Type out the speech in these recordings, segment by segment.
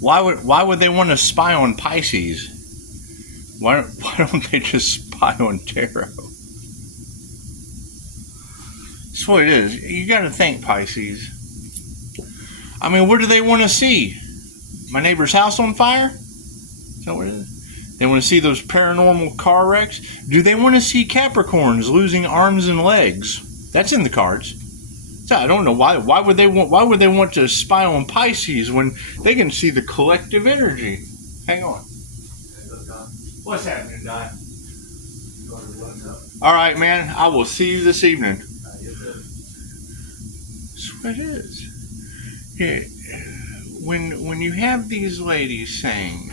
Why would they want to spy on Pisces? Why don't they just spy on tarot? That's what it is. You got to think, Pisces. I mean, what do they want to see? My neighbor's house on fire? Is that what it is? They want to see those paranormal car wrecks? Do they want to see Capricorns losing arms and legs? That's in the cards. So I don't know why would they want to spy on Pisces when they can see the collective energy? Hang on. What's happening, Don? All right, man. I will see you this evening. That's what it is. Yeah. When you have these ladies saying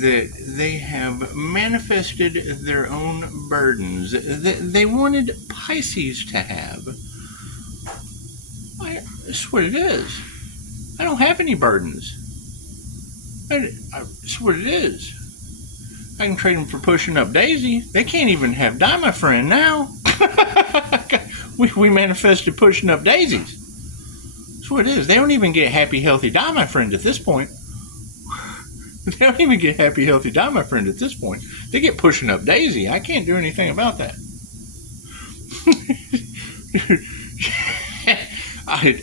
that they have manifested their own burdens that they wanted Pisces to have, that's what it is. I don't have any burdens. That's what it is. I can trade them for pushing up Daisy. They can't even have Die My Friend now. we manifested pushing up daisies. That's what it is. They don't even get happy, healthy Die My Friend at this point. They don't even get happy, healthy Die My Friend at this point. They get pushing up Daisy. I can't do anything about that.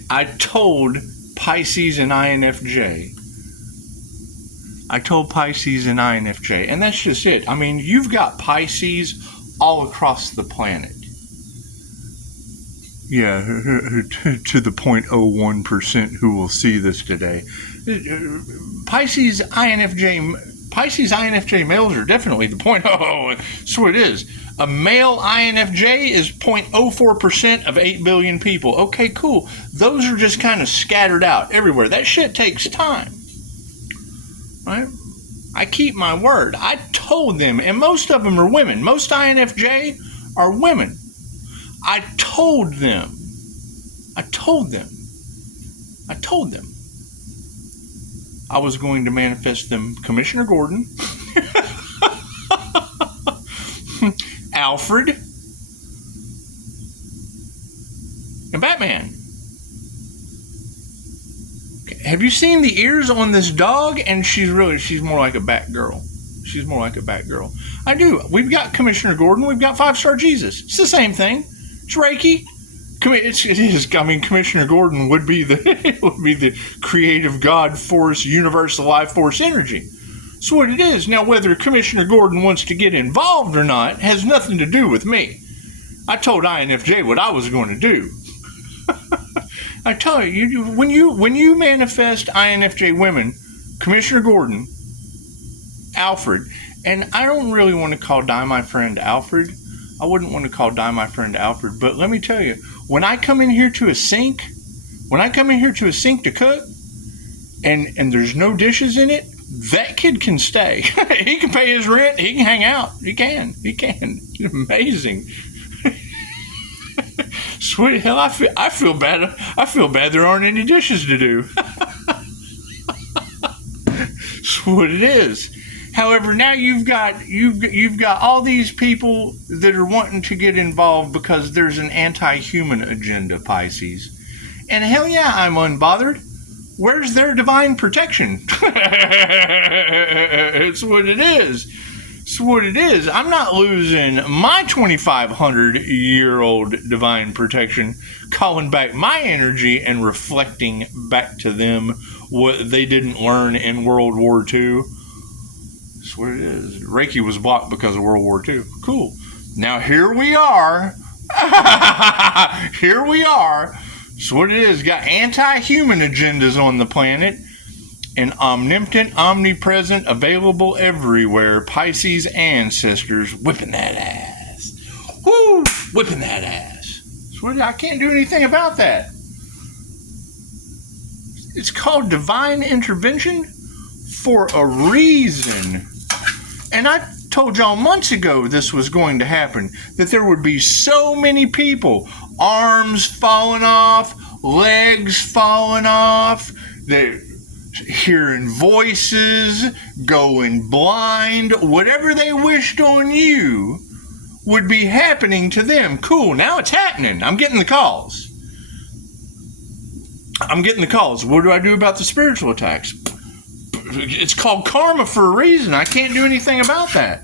I told Pisces and INFJ. And that's just it. I mean, you've got Pisces all across the planet. Yeah, to the 0.01% who will see this today. Pisces INFJ males are definitely the 0.00. That's what it is. A male INFJ is 0.04% of 8 billion people. Okay, cool. Those are just kind of scattered out everywhere. That shit takes time. Right? I keep my word. I told them, and most of them are women. Most INFJ are women. I told them. I was going to manifest them Commissioner Gordon, Alfred, and Batman. Have you seen the ears on this dog? And she's more like a Batgirl. She's more like a Batgirl. I do. We've got Commissioner Gordon. We've got 5-star Jesus. It's the same thing. It's Reiki. It is. I mean, Commissioner Gordon would be the creative God force, universal life force energy. That's what it is. Now, whether Commissioner Gordon wants to get involved or not has nothing to do with me. I told INFJ what I was going to do. I tell you, when you manifest INFJ women, Commissioner Gordon, Alfred, and I don't really want to call Die My Friend Alfred. I wouldn't want to call Die My Friend Alfred, but let me tell you, when I come in here to a sink to cook, and there's no dishes in it, that kid can stay. He can pay his rent. He can hang out. He can. It's amazing. Sweet hell, I feel bad. I feel bad there aren't any dishes to do. That's what it is. However, now you've got all these people that are wanting to get involved because there's an anti-human agenda, Pisces. And hell yeah, I'm unbothered. Where's their divine protection? It's what it is. It's what it is. I'm not losing my 2,500-year-old divine protection, calling back my energy and reflecting back to them what they didn't learn in World War II. That's what it is. Reiki was blocked because of World War II. Cool. Now here we are. Here we are. That's what it is. Got anti-human agendas on the planet. And omnipotent, omnipresent, available everywhere. Pisces ancestors whipping that ass. Woo! Whipping that ass. That's what I can't do anything about that. It's called divine intervention for a reason. And I told y'all months ago this was going to happen. That there would be so many people. Arms falling off. Legs falling off. They're hearing voices. Going blind. Whatever they wished on you would be happening to them. Cool. Now it's happening. I'm getting the calls. What do I do about the spiritual attacks? It's called karma for a reason. I can't do anything about that.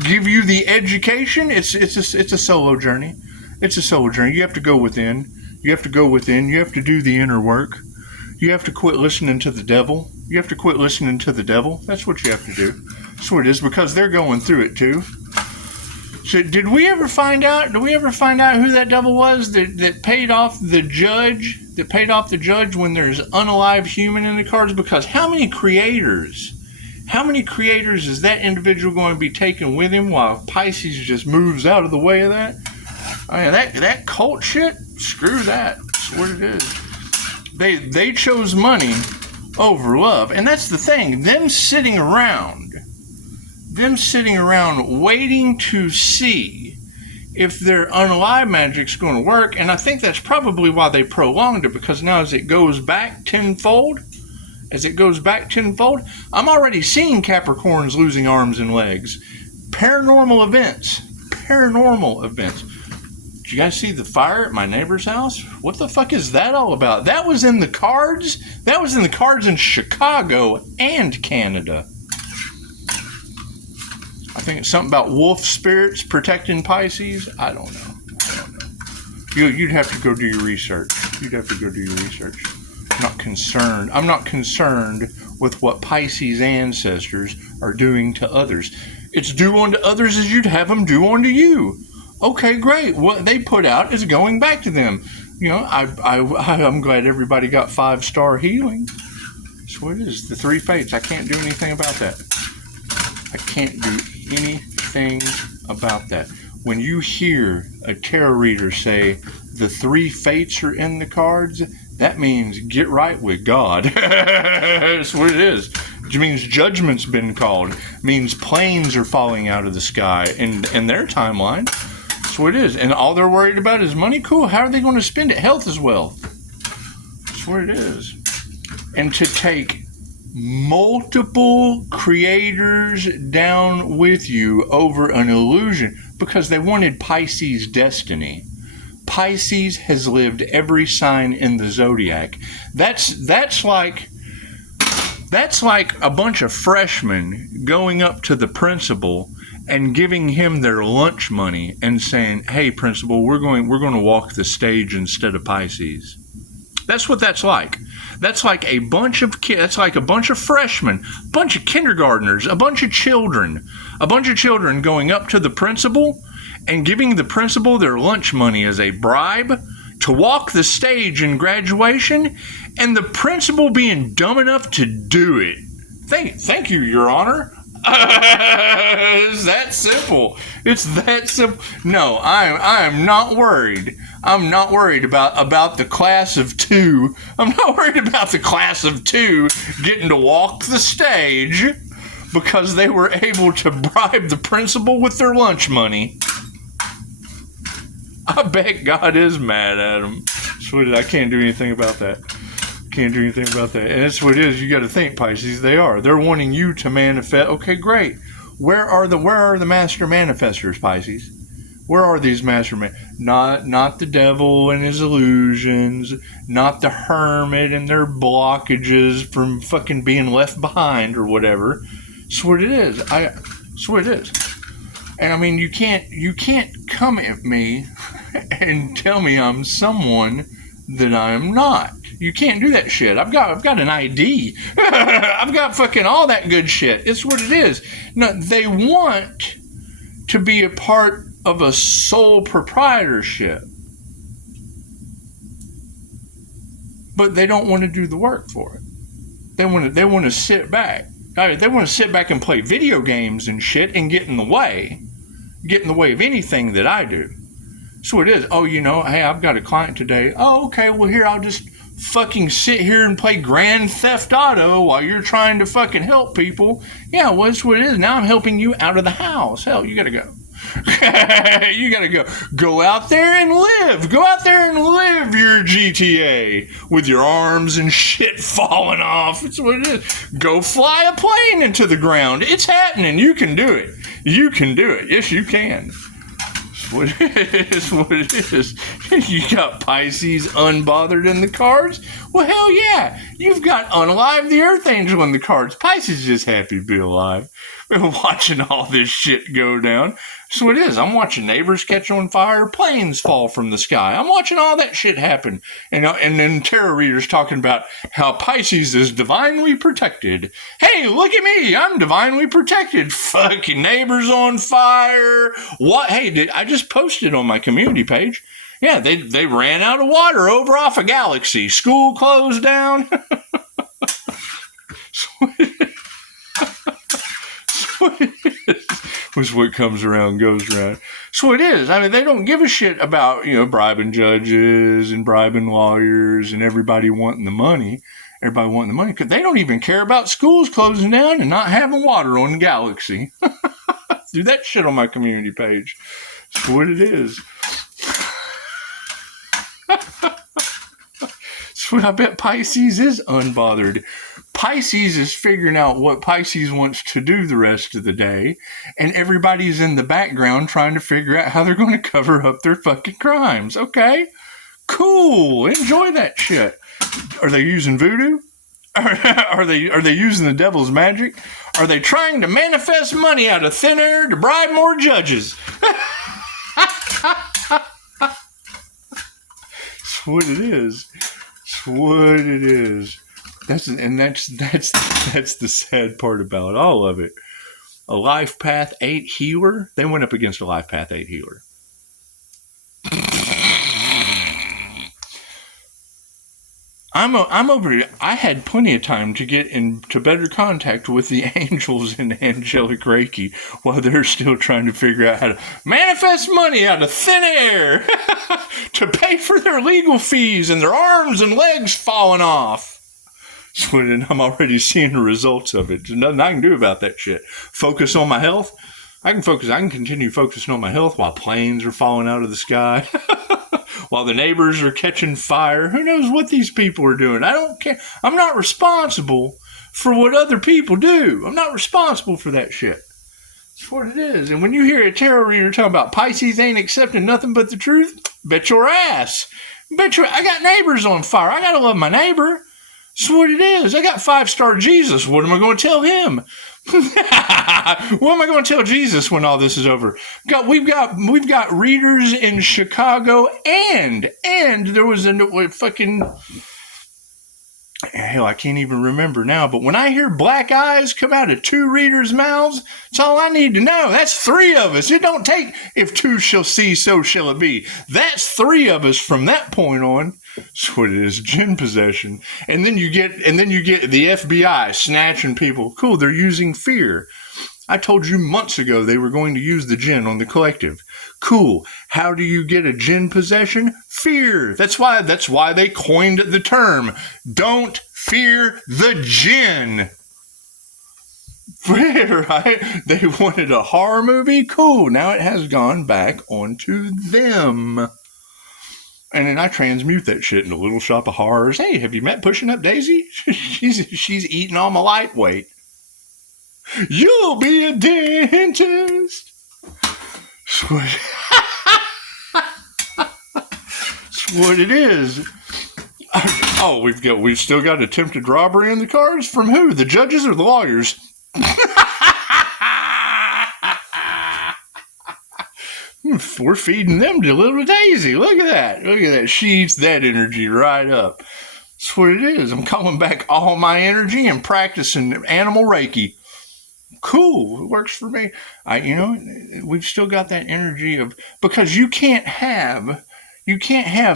Give you the education. It's a solo journey. It's a solo journey. You have to go within. You have to go within. You have to do the inner work. You have to quit listening to the devil. You have to quit listening to the devil. That's what you have to do. That's what it is, because they're going through it too. So did we ever find out? Did we ever find out who that devil was that paid off the judge? That paid off the judge when there's unalive human in the cards? Because how many creators is that individual going to be taking with him while Pisces just moves out of the way of that? I mean, that cult shit. Screw that. That's what it is. They chose money over love, and that's the thing. Them sitting around waiting to see if their unalive magic's going to work, and I think that's probably why they prolonged it, because now as it goes back tenfold, I'm already seeing Capricorns losing arms and legs. Paranormal events. Did you guys see the fire at my neighbor's house? What the fuck is that all about? That was in the cards. That was in the cards in Chicago and Canada. I think it's something about wolf spirits protecting Pisces. I don't know. You'd have to go do your research. I'm not concerned with what Pisces ancestors are doing to others. It's do unto others as you'd have them do unto you. Okay, great. What they put out is going back to them. You know, I'm glad everybody got 5-star healing. That's what it is. The 3 fates. I can't do anything about that. When you hear a tarot reader say the 3 fates are in the cards, that means get right with God. That's what it is. It means judgment's been called. It means planes are falling out of the sky in their timeline. That's what it is. And all they're worried about is money. Cool. How are they going to spend it? Health is wealth. That's what it is. And to take multiple creators down with you over an illusion because they wanted Pisces destiny. Pisces has lived every sign in the zodiac. That's like a bunch of freshmen going up to the principal and giving him their lunch money and saying, "Hey, principal, we're going to walk the stage instead of Pisces." That's what that's like. That's like a bunch of kids. That's like a bunch of freshmen, a bunch of kindergartners, a bunch of children going up to the principal and giving the principal their lunch money as a bribe to walk the stage in graduation, and the principal being dumb enough to do it. Thank you, Your Honor. It's that simple. It's that simple. No, I am not worried. I'm not worried about the class of 2. I'm not worried about the class of 2 getting to walk the stage because they were able to bribe the principal with their lunch money. I bet God is mad at them. Sweet, I can't do anything about that. And that's what it is. You got to think, Pisces. They're wanting you to manifest. Okay, great. Where are the master manifestors, Pisces? Where are these master not the devil and his illusions, not the hermit and their blockages from fucking being left behind or whatever. That's what it is. That's what it is. And I mean, you can't come at me and tell me I'm someone that I am not. You can't do that shit. I've got an ID. I've got fucking all that good shit. It's what it is. No, they want to be a part of a sole proprietorship, but they don't want to do the work for it. They want to sit back. They want to sit back and play video games and shit and get in the way of anything that I do. So it is. Oh, hey, I've got a client today. Oh, okay. Well, here, I'll just fucking sit here and play Grand Theft Auto while you're trying to fucking help people. Yeah, well, that's what it is. Now I'm helping you out of the house. Hell, you gotta go. You gotta go. Go out there and live. Go out there and live your GTA with your arms and shit falling off. That's what it is. Go fly a plane into the ground. It's happening. You can do it. You can do it. Yes, you can. That's What it is, what it is. You got Pisces unbothered in the cards? Well, hell yeah. You've got Unalive the Earth Angel in the cards. Pisces is just happy to be alive. We're watching all this shit go down. So it is. I'm watching neighbors catch on fire, planes fall from the sky. I'm watching all that shit happen. And then tarot readers talking about how Pisces is divinely protected. Hey, look at me. I'm divinely protected. Fucking neighbors on fire. What? Hey, I just posted on my community page. Yeah, they ran out of water over off a galaxy. School closed down. Was what comes around goes around. So it is. I mean, they don't give a shit about, bribing judges and bribing lawyers and everybody wanting the money. Everybody wanting the money because they don't even care about schools closing down and not having water on the galaxy. Do that shit on my community page. That's what it is. So I bet Pisces is unbothered. Pisces is figuring out what Pisces wants to do the rest of the day, and everybody's in the background trying to figure out how they're going to cover up their fucking crimes. Okay? Cool. Enjoy that shit. Are they using voodoo? Are they using the devil's magic? Are they trying to manifest money out of thin air to bribe more judges? That's what it is. That's what it is. That's the sad part about all of it. A Life Path 8 healer. They went up against a Life Path 8 healer. I'm over it. I had plenty of time to get into better contact with the angels and angelic Reiki while they're still trying to figure out how to manifest money out of thin air to pay for their legal fees and their arms and legs falling off. And I'm already seeing the results of it. There's nothing I can do about that shit. Focus on my health. I can continue focusing on my health while planes are falling out of the sky. While the neighbors are catching fire. Who knows what these people are doing? I don't care. I'm not responsible for what other people do. I'm not responsible for that shit. That's what it is. And when you hear a tarot reader talking about Pisces ain't accepting nothing but the truth, bet your ass. I got neighbors on fire. I gotta love my neighbor. That's what it is. I got 5-star Jesus. What am I going to tell him? What am I going to tell Jesus when all this is over? We've got readers in Chicago and there was a fucking hell, I can't even remember now. But when I hear black eyes come out of 2 readers' mouths, that's all I need to know. That's 3 of us. It don't take if 2 shall see, so shall it be. That's 3 of us from that point on. That's what it is, jinn possession. And then you get the FBI snatching people. Cool, they're using fear. I told you months ago they were going to use the jinn on the collective. Cool. How do you get a jinn possession? Fear. That's why they coined the term. Don't fear the jinn. Right? They wanted a horror movie? Cool. Now it has gone back onto them. And then I transmute that shit into Little Shop of Horrors. Hey, have you met Pushing Up Daisy? She's eating all my lightweight. You'll be a dentist. That's what it is. Oh, we've still got attempted robbery in the cards? From who? The judges or the lawyers? We're feeding them to little Daisy. Look at that. She eats that energy right up. That's what it is. I'm calling back all my energy and practicing animal Reiki. Cool. It works for me. We've still got that energy of, because you can't have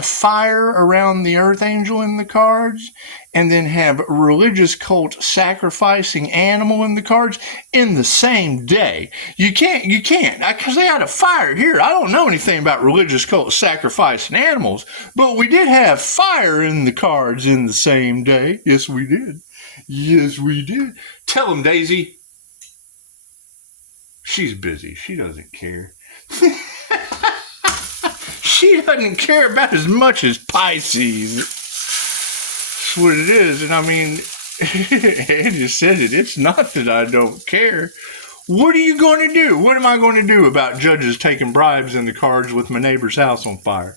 fire around the Earth Angel in the cards and then have religious cult sacrificing animal in the cards in the same day. You can't, because they had a fire here. I don't know anything about religious cult sacrificing animals, but we did have fire in the cards in the same day. Yes, we did. Tell them, Daisy. She's busy. She doesn't care. She doesn't care about as much as Pisces. That's what it is. And I mean, Ed just said it. It's not that I don't care. What are you going to do? What am I going to do about judges taking bribes in the cards with my neighbor's house on fire?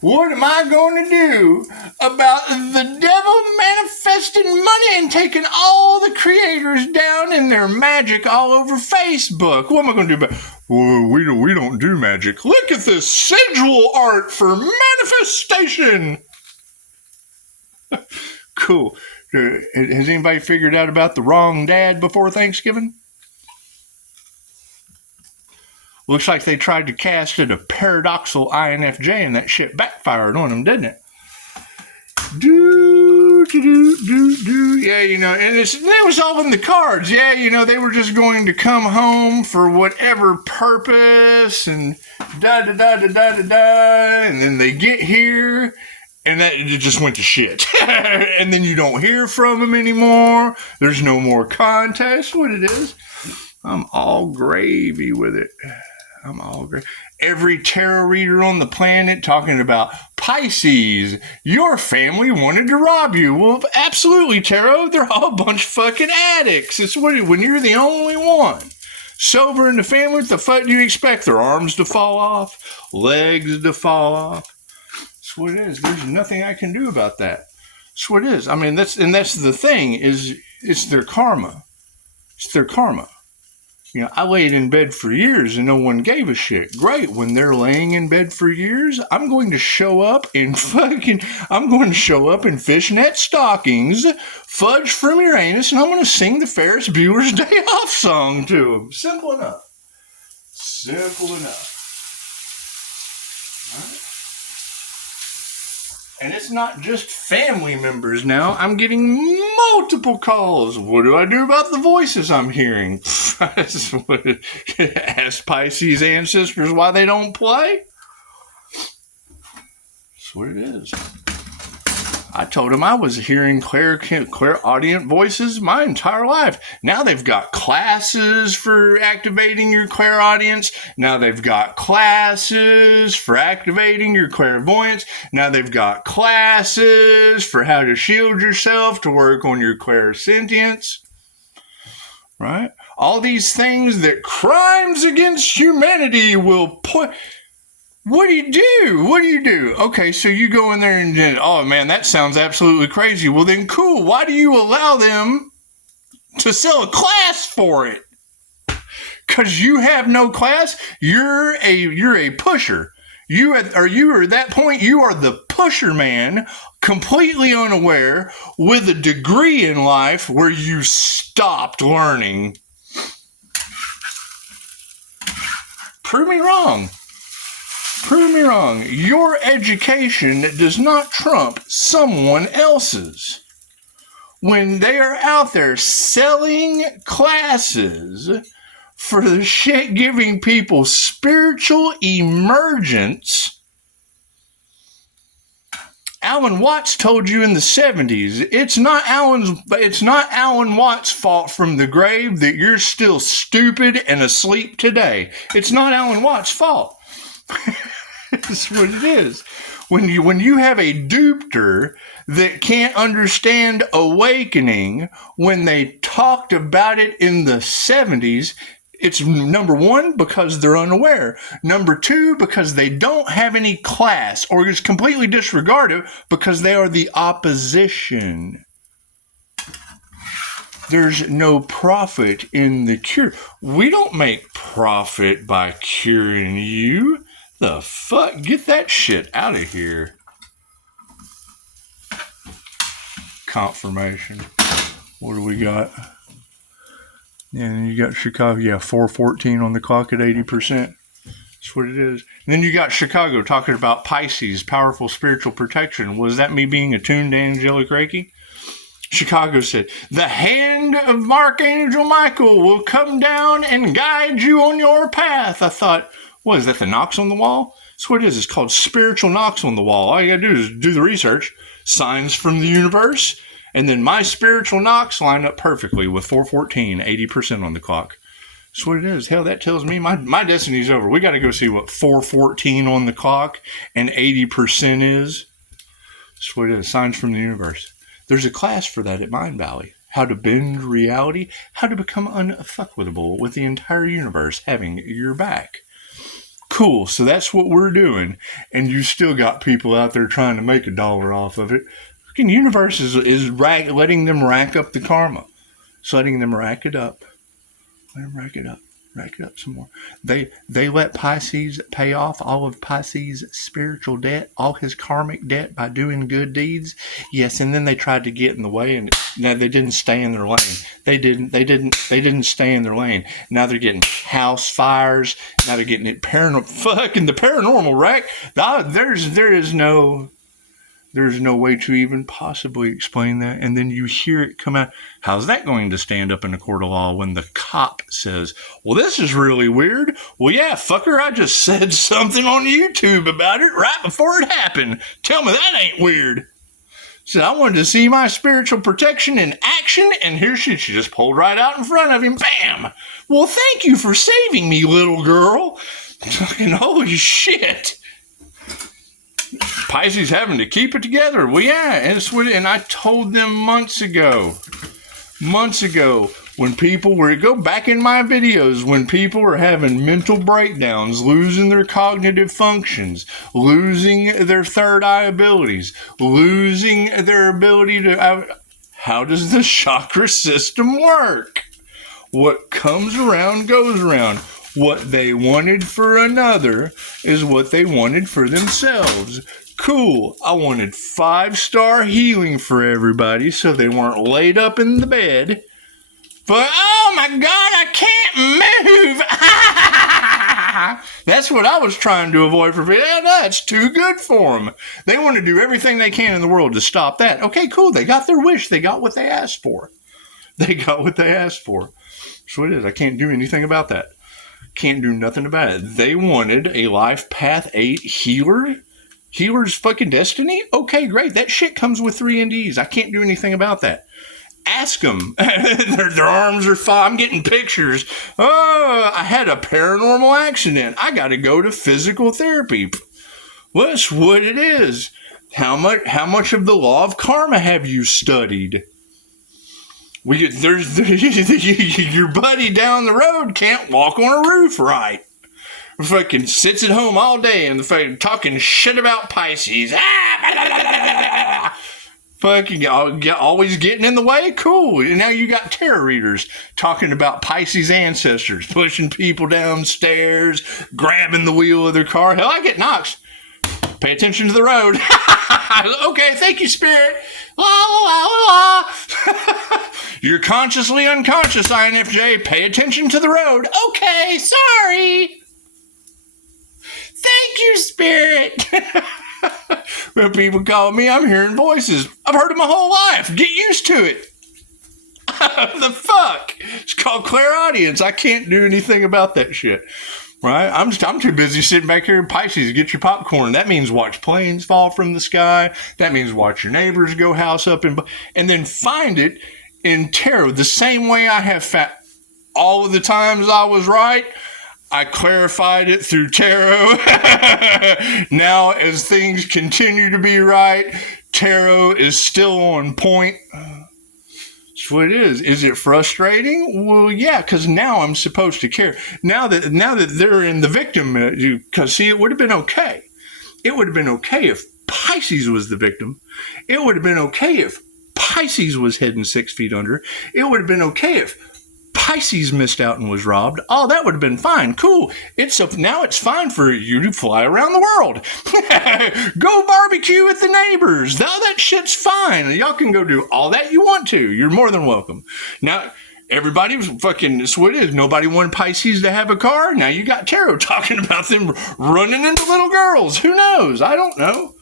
What am I going to do about the devil manifesting money and taking all the creators down in their magic all over Facebook? What am I going to do about? Well, we don't do magic. Look at this sigil art for manifestation. Cool. Has anybody figured out about the wrong dad before Thanksgiving? Looks like they tried to cast it a paradoxical INFJ and that shit backfired on them, didn't it? Yeah, and it was all in the cards. Yeah, they were just going to come home for whatever purpose and and then they get here and it just went to shit. And then you don't hear from them anymore. There's no more context. What it is. I'm all gravy with it. I'm all great. Every tarot reader on the planet talking about Pisces, your family wanted to rob you. Well, absolutely, tarot. They're all a bunch of fucking addicts. It's when you're the only one sober in the family. What the fuck do you expect? Their arms to fall off, legs to fall off. That's what it is. There's nothing I can do about that. That's what it is. I mean, that's the thing is it's their karma. It's their karma. I laid in bed for years and no one gave a shit. Great. When they're laying in bed for years, I'm going to show up in fishnet stockings, fudge from Uranus, and I'm going to sing the Ferris Bueller's Day Off song to them. Simple enough. Simple enough. All right. And it's not just family members now. I'm getting multiple calls. What do I do about the voices I'm hearing? Ask Pisces ancestors why they don't play. That's what it is. I told them I was hearing clairaudient voices my entire life. Now they've got classes for activating your clairaudience. Now they've got classes for activating your clairvoyance. Now they've got classes for how to shield yourself to work on your clairsentience. Right? All these things that crimes against humanity will put... What do you do? What do you do? Okay, so you go in there and, oh man, that sounds absolutely crazy. Well then, cool. Why do you allow them to sell a class for it? Because you have no class. You're a pusher. At that point, you are the pusher man, completely unaware, with a degree in life where you stopped learning. Prove me wrong. Prove me wrong. Your education does not trump someone else's. When they are out there selling classes for the shit giving people spiritual emergence, Alan Watts told you in the 70s, it's not Alan Watts' fault from the grave that you're still stupid and asleep today. It's not Alan Watts' fault. That's what it is. When you have a dupter that can't understand awakening, when they talked about it in the 70s, it's number one, because they're unaware. Number two, because they don't have any class, or just completely disregard it because they are the opposition. There's no profit in the cure. We don't make profit by curing you. The fuck? Get that shit out of here. Confirmation. What do we got? And you got Chicago. Yeah, 414 on the clock at 80%. That's what it is. And then you got Chicago talking about Pisces, powerful spiritual protection. Was that me being attuned to angelic Reiki? Chicago said, the hand of Archangel Michael will come down and guide you on your path. I thought, what is that, the knocks on the wall? That's what it is. It's called spiritual knocks on the wall. All you got to do is do the research, signs from the universe, and then my spiritual knocks line up perfectly with 414, 80% on the clock. That's what it is. Hell, that tells me my destiny's over. We got to go see what 414 on the clock and 80% is. That's what it is. Signs from the universe. There's a class for that at Mind Valley. how to bend reality, how to become unfuckwithable with the entire universe having your back. Cool, so that's what we're doing, and you still got people out there trying to make $1 off of it. Fucking universe is letting them rack up the karma. It's letting them rack it up. Let them rack it up some more. They let Pisces pay off all of Pisces' spiritual debt, all his karmic debt by doing good deeds. Yes, and then they tried to get in the way, and they didn't stay in their lane. They didn't stay in their lane. Now they're getting house fires. Now they're getting it fucking the paranormal wreck. There's no way to even possibly explain that. And then you hear it come out. How's that going to stand up in a court of law when the cop says, well, this is really weird. Well, yeah, fucker, I just said something on YouTube about it right before it happened. Tell me that ain't weird. So I wanted to see my spiritual protection in action, and here she just pulled right out in front of him. Bam! Well, thank you for saving me, little girl. Fucking holy shit. Pisces having to keep it together. Well, yeah, and I told them months ago, when people were, go back in my videos, when people were having mental breakdowns, losing their cognitive functions, losing their third eye abilities, losing their ability to, how does the chakra system work? What comes around goes around. What they wanted for another is what they wanted for themselves. Cool. I wanted 5-star healing for everybody so they weren't laid up in the bed. But, oh my God, I can't move. That's what I was trying to avoid for people. Yeah, that's too good for them. They want to do everything they can in the world to stop that. Okay, cool. They got their wish. They got what they asked for. So it is. I can't do anything about that. Can't do nothing about it. They wanted a Life Path 8 healer's fucking destiny. Okay, great. That shit comes with 3 NDs. I can't do anything about that. Ask them. their arms are fine. I'm getting pictures. Oh, I had a paranormal accident. I got to go to physical therapy. Well, that's what it is. How much of the law of karma have you studied? There's your buddy down the road can't walk on a roof right. Fucking sits at home all day and fucking talking shit about Pisces. Fucking always getting in the way. Cool. And now you got tarot readers talking about Pisces ancestors, pushing people downstairs, grabbing the wheel of their car. Hell, I get knocks. Pay attention to the road. Okay, thank you, Spirit. La, la, la, la. You're consciously unconscious, INFJ. Pay attention to the road. Okay, sorry. Thank you, Spirit. When people call me, I'm hearing voices. I've heard it my whole life. Get used to it. The fuck? It's called clairaudience. I can't do anything about that shit. Right? I'm too busy sitting back here in Pisces. Get your popcorn. That means watch planes fall from the sky. That means watch your neighbors go house up and then find it in tarot. The same way I have found all of the times I was right, I clarified it through tarot. Now, as things continue to be right, tarot is still on point. That's what it is. Is it frustrating? Well, yeah, because now I'm supposed to care. Now that they're in the victim, because see, it would have been okay. It would have been okay if Pisces was the victim. It would have been okay if Pisces was heading 6 feet under. It would have been okay if Pisces missed out and was robbed. Oh, that would have been fine. Cool. Now it's fine for you to fly around the world. Go barbecue with the neighbors. That shit's fine. Y'all can go do all that you want to. You're more than welcome. Now, everybody was fucking, that's what it is. Nobody wanted Pisces to have a car. Now you got tarot talking about them running into little girls. Who knows? I don't know.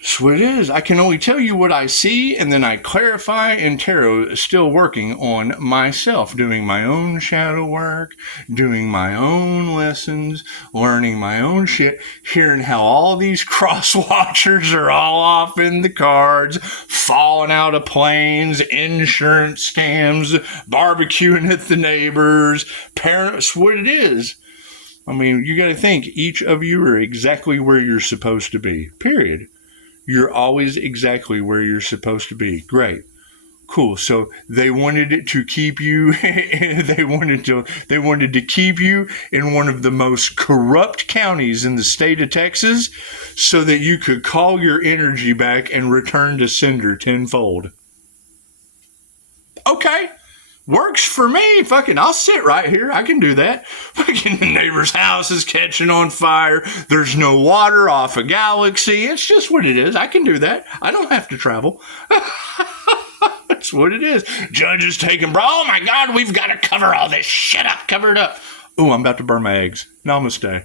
That's what it is. I can only tell you what I see, and then I clarify, and tarot is still working on myself, doing my own shadow work, doing my own lessons, learning my own shit, hearing how all these cross-watchers are all off in the cards, falling out of planes, insurance scams, barbecuing at the neighbors, parents, what it is. I mean, you got to think, each of you are exactly where you're supposed to be, period. You're always exactly where you're supposed to be. Great. Cool. So they wanted it to keep you. They wanted to keep you in one of the most corrupt counties in the state of Texas, so that you could call your energy back and return to sender tenfold. Okay. Works for me. Fucking, I'll sit right here. I can do that. Fucking, the neighbor's house is catching on fire. There's no water off a galaxy. It's just what it is. I can do that. I don't have to travel. That's what it is. Judge is taking, oh my God, we've got to cover all this shit up. Cover it up. Oh, I'm about to burn my eggs. Namaste.